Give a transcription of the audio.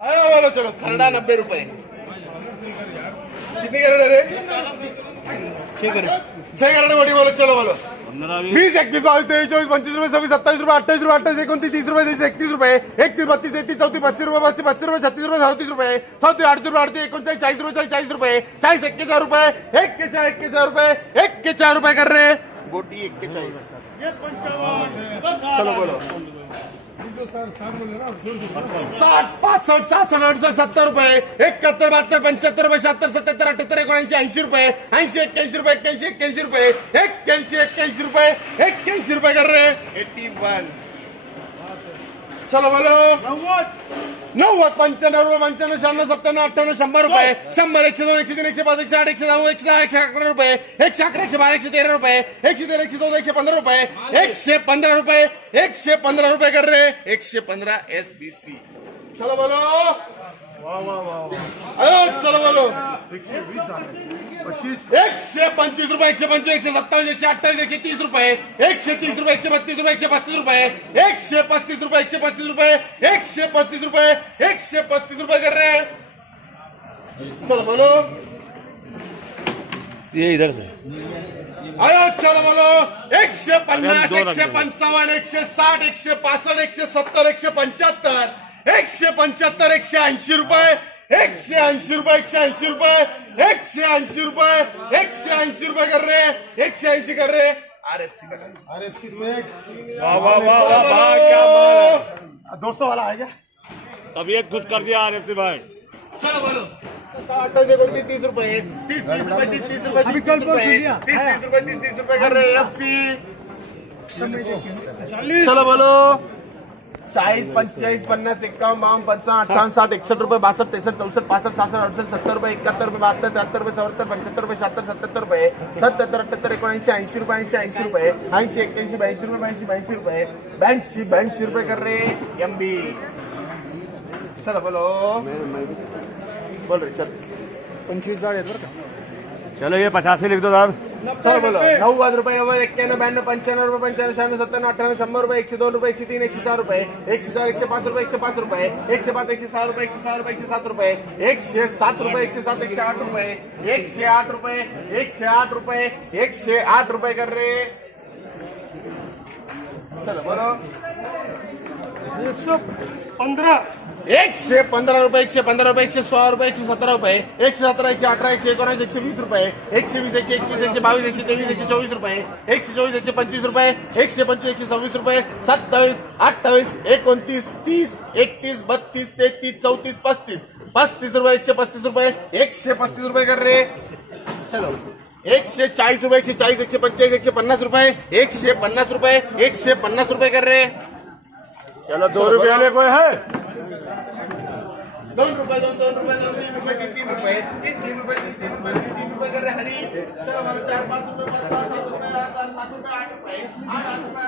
अरे बोलो चलो खरड़ा 90 रुपए। कितनी करोड़ रे? 6 करोड़। 6 करोड़ मोटी बोलो चलो बोलो। 20, 21, 22, 23, 24, 25 रुपए, 26, 27 रुपए, 28 रुपए, 28, 29, 30 रुपए, 31 रुपए, 31, 32, 33, 34, 35 रुपए, 35 रुपए, 36 रुपए, 37 रुपए, 37, 38 रुपए, 38, 39, 40 रुपए, 40 रुपए, 40, 41 रुपए, 41 रुपए, 41 रुपए कर रहे गोटी 41। चलो बोलो 60, 65, 66, 68, 70 रुपए, 71, 72, 75 रुपए, 76, 77, 78, 79, 80 रुपए, 80, 81 रुपए, 81 रुपए, 81 रुपए, 81 रुपए कर रहे 81। चलो बोलो 90, 95 रुपए, 95, 96, 97, 98, 100 रुपए, 100, 102, 103, 105, 108, 109, 111 रुपए, 111, 112, 113 रुपए, 113, 114, 115 रुपए, 115 रुपए, 115 रुपए कर रहे 115 SBC। चलो बोलो चलो बोलो 125 रुपए, 125, 127, 128, 130 रुपए, 130 रुपए, 132 रुपए, 135 रुपए, 135 रुपए, 135 रुपए, 135 रुपए, 135 रुपए कर रहे हैं। चलो बोलो ये इधर से आयो चलो बोलो 150, 155, 160, 165, 170, 175, 175, 180 रुपए, 180 रुपए, 180 रुपए, 180 रुपए, 180 रुपए कर रहे हैं 180 कर रहे RFC का RFC से वाह वाह वाह वाह क्या बात है 200 वाला है क्या? तबीयत खुश कर दिया RFC भाई। चलो बोलो 30 रुपए 30 रुपए 30 रुपए 30 रुपए 30 रुपए कर रहे हैं FC। चलो बोलो 40, 45, 50, 51, 52, 55, 58, 60, 61 रुपए 62, 63, 64, 65, 66, 68, 70 रुपए 71 रुपए 72, 73 रुपए 74, 75 रुपए 77, 77 रुपए 77, 78, 79, 80 रुपए 80 रुपए 80, 81, 82 रुपए 82 रुपए 82 रुपए कर रहे MB। चलो बोलो बोल रहे चल 25,000 चलो ये 85 लिख दो साहब। चलो बोलो 90 रुपए 91, 92, 95 रुपए 95, 96, 97, 98, 100 रुपए 102 रुपए 103, 104 रुपए 104, 105 रुपए 105 रुपए 105, 106 रुपए 106 रुपए 107 रुपए 107 रुपए 107, 108 रुपए 108 रुपए 108 रुपए 108 रुपए कर रहे। चलो बोलो 115 रुपए 115 रुपए 116 रुपए 117 रुपए 117, 118, 119, 120 रुपए 120, 121, 122, 123, 124 रुपए 124, 125 रुपए 125, 126 रुपए 27, 28, 29, 30, 31, 32, 33, 34, 35 35 रुपए 135 रुपए 135 रुपए कर रहे। चलो 140 रुपए 140, 145, 150 रुपए 150 रुपए 150 रुपए कर रहे। चलो 2 रुपये वाले कोई है 2 रुपए 2 रुपए 3 रुपए 3 रुपए 3 रुपए 3 रुपए कर रहे हरी। चलो 4, 5 रुपए 5, 7 रुपए 8 रुपए 8 रुपए 8 रुपए